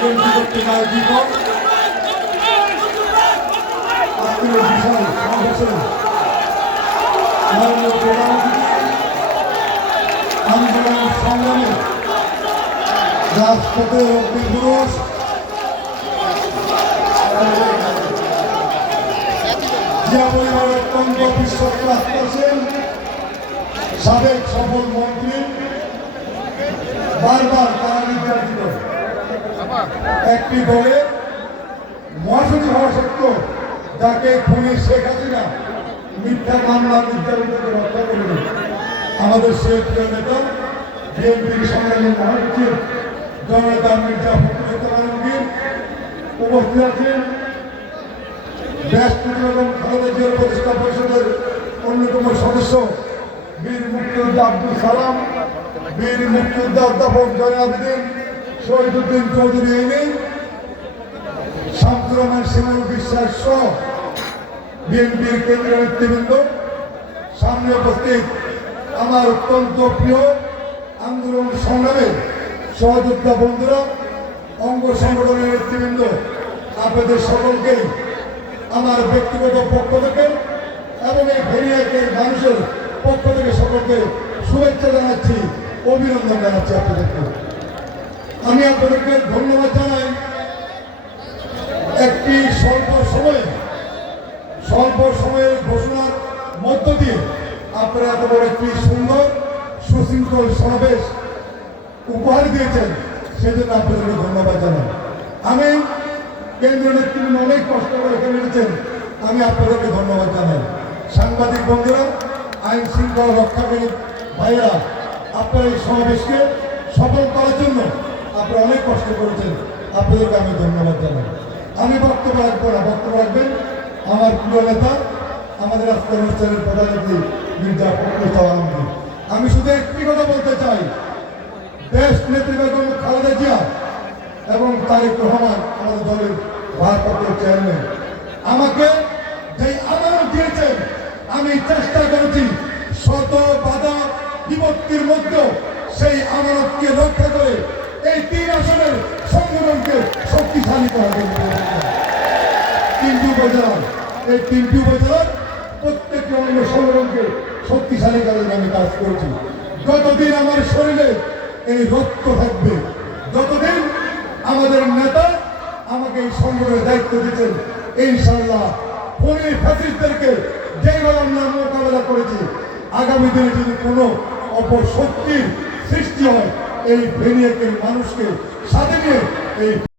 আন্দোলন সংগ্রামে রাজপথে অগ্নিপুরুষ জিয়া পরিবারের অত্যন্ত বিশ্বস্ত আছেন সাবেক সফল মন্ত্রী বারবার তারা নির্যাতিত একটি দলে মহাসচিব হওয়া সত্ত্বেও যাকে খুনি শেখ হাসিনা মিথ্যা মামলা নির্যাতন থেকে রক্ষা করবে আমাদের সেই প্রিয় নেতা বিএনপির সংগ্রামী মহাসচিব জননেতা মির্জা ফখরুল আলমগীর উপস্থিত আছেন। দেশ প্রতিবেদন খালেদা জিয়ার প্রতিষ্ঠা পরিষদের অন্যতম সদস্য বীর মুক্তিযোদ্ধা আব্দুল সালাম, বীর মুক্তিযোদ্ধা অধ্যাপক জয়নাল আবেদিন, শহীদুদ্দিন চৌধুরী এনে, শামসুর রহমান শিমুল বিশ্বাস সহ বিএনপির কেন্দ্রীয় নেতৃবৃন্দ, সামনে উপস্থিত আমার অত্যন্ত প্রিয় আন্দোলন সংগ্রামের সহযোদ্ধা বন্ধুরা, অঙ্গ সংগঠনের নেতৃবৃন্দ, আপনাদের সকলকেই আমার ব্যক্তিগত পক্ষ থেকে এবং এই ভেরিয়াকের মানুষের পক্ষ থেকে সকলকে শুভেচ্ছা জানাচ্ছি, অভিনন্দন জানাচ্ছি আপনাদেরকে। আমি আপনাদেরকে ধন্যবাদ জানাই। একটি স্বল্প সময়ের ঘোষণার মধ্য দিয়ে আপনারা এত বড় একটি সুন্দর সুশৃঙ্খল সমাবেশ উপহার দিয়েছেন, সেজন্য আপনাদেরকে ধন্যবাদ জানাই। আমি কেন্দ্রীয় নেতৃবৃন্দ অনেক কষ্ট করে এখানে এনেছেন, আমি আপনাদেরকে ধন্যবাদ জানাই। সাংবাদিক বন্ধুরা, আইন শৃঙ্খলা রক্ষাকারী ভাইয়েরা, আপনারা এই সমাবেশকে সফল করার জন্য আপনারা অনেক কষ্ট করেছেন, আপনাদেরকে আমি ধন্যবাদ জানাই। আমি বক্তব্য রাখবো না, বক্তব্য রাখবেন আমার প্রিয় নেতা, আমাদের আজকের অনুষ্ঠানের প্রধান অতিথি মির্জা ফখরুল আলমগীর। আমি শুধু একটি কথা বলতে চাই, দেশ নেত্রী বেগম খালেদা জিয়া এবং তারেক রহমান আমাদের দলের ভারপ্রাপ্ত চেয়ারম্যান আমাকে যেই আমানত দিয়েছেন, আমি চেষ্টা করেছি শত বাধা বিপত্তির মধ্যেও সেই আমানতকে রক্ষা করে এই 3 আসনের সংগঠনকে শক্তিশালী করা হবে। 3টি উপজেলার এই 3টি উপজেলার প্রত্যেকটি অঙ্গ সংগঠনকে শক্তিশালী করার আমি কাজ করেছি। যতদিন আমার শরীরে এই রক্ত থাকবে, যতদিন আমাদের নেতা আমাকে এই সংগঠনের দায়িত্ব দিচ্ছেন, ইনশাআল্লাহ খুনি ফ্যাসিস্টদেরকে যেভাবে আমরা মোকাবেলা করেছি, আগামী দিনে যদি কোনো অপশক্তির সৃষ্টি হয়, এই ভেনিয়াকের মানুষকে সাথে নিয়ে এই